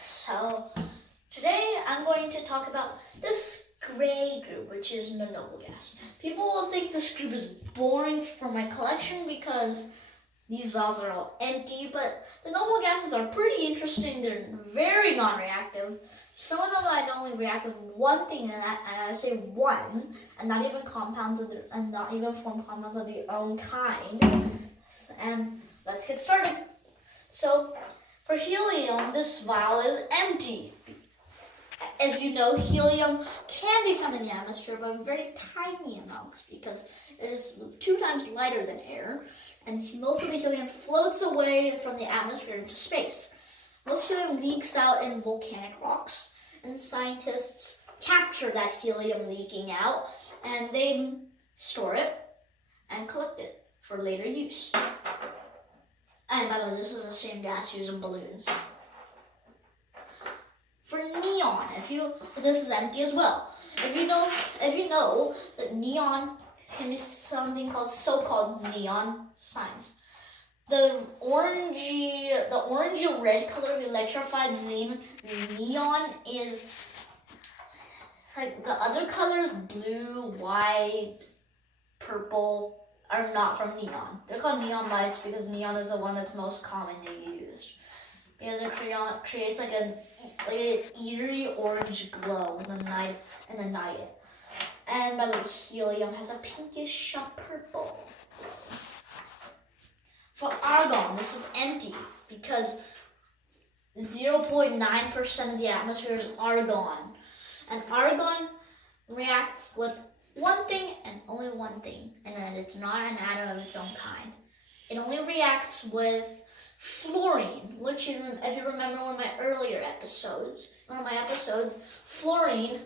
So today I'm going to talk about this gray group, which is the noble gas. People will think this group is boring for my collection because these vials are all empty, but the noble gases are pretty interesting. They're very non-reactive. Some of them I only react with one thing, and I say one, and not even form compounds of their own kind. And let's get started. So for helium, this vial is empty. As you know, helium can be found in the atmosphere, but in very tiny amounts because it is 2 times lighter than air, and most of the helium floats away from the atmosphere into space. Most helium leaks out in volcanic rocks, and scientists capture that helium leaking out, and they store it and collect it for later use. And by the way, this is the same gas used in balloons. For neon, this is empty as well. If you know that neon can be something called so-called neon signs. The orangey red color of electrified neon is like the other colors, blue, white, purple, are not from neon. They're called neon lights because neon is the one that's most commonly used. Because it creates like an eerie orange glow in the night. And by the way, helium has a pinkish purple. For argon, this is empty because 0.9% of the atmosphere is argon. And argon reacts with one thing and only one thing, and then it's not an atom of its own kind. It only reacts with fluorine, which if you remember one of my episodes, fluorine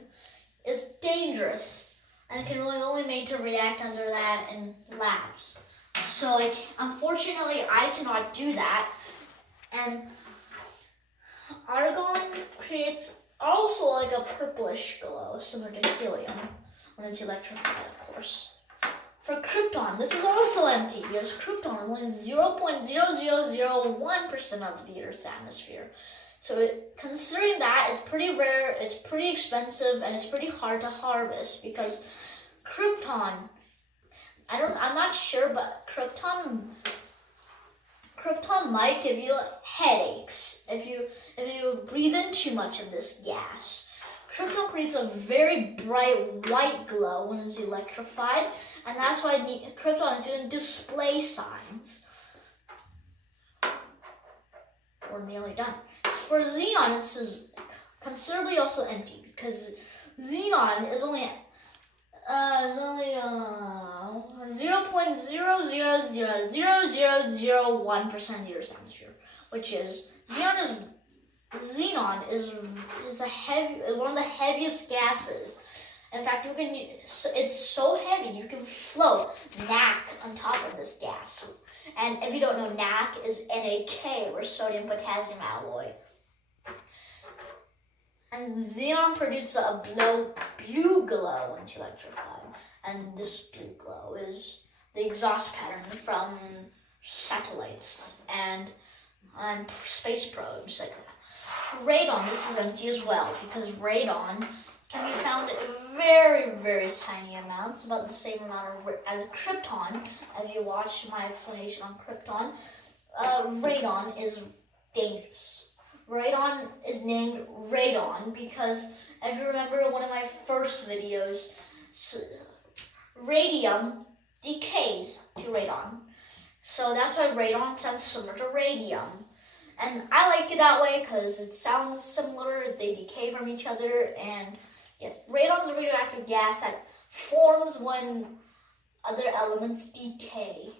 is dangerous and can only made to react under that in labs. So unfortunately, I cannot do that. And argon creates also like a purplish glow, similar to helium, when it's electrified, of course. For krypton, this is also empty because krypton is only 0.0001% of the Earth's atmosphere. So considering that, it's pretty rare, it's pretty expensive, and it's pretty hard to harvest because krypton, I'm not sure, but krypton might give you headaches if you breathe in too much of this gas. Krypton creates a very bright white glow when it's electrified, and that's why krypton is doing display signs. We're nearly done. For xenon, this is considerably also empty because xenon is only 0.000001% of the Earth's atmosphere, which is xenon is one of the heaviest gases. In fact, it's so heavy you can float NaC on top of this gas. And if you don't know, NaC is NaK, or sodium potassium alloy. And xenon produces a blue glow when it's electrified. And this blue glow is the exhaust pattern from satellites and space probes like that. Radon, this is empty as well because radon can be found in very, very tiny amounts, about the same amount as krypton. If you watched my explanation on krypton, radon is dangerous. Radon is named radon because if you remember one of my first videos, radium decays to radon. So that's why radon sounds similar to radium. And I like it that way because it sounds similar, they decay from each other, and yes, radon is a radioactive gas that forms when other elements decay.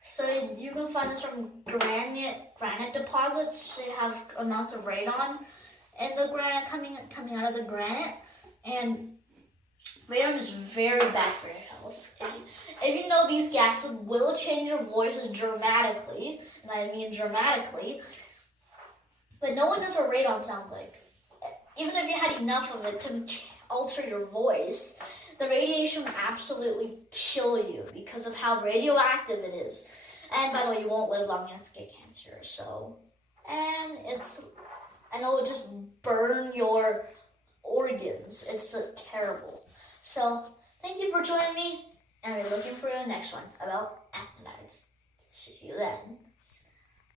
So you can find this from granite deposits. They have amounts of radon in the granite coming out of the granite, and radon is very bad for your health. If you know, these gases will change your voice dramatically, and I mean dramatically, but no one knows what radon sounds like. Even if you had enough of it to alter your voice, the radiation will absolutely kill you because of how radioactive it is. And by the way, you won't live long enough to get cancer. And it's and it'll just burn your organs. It's terrible. So thank you for joining me, and we're looking for the next one about actinides. See you then.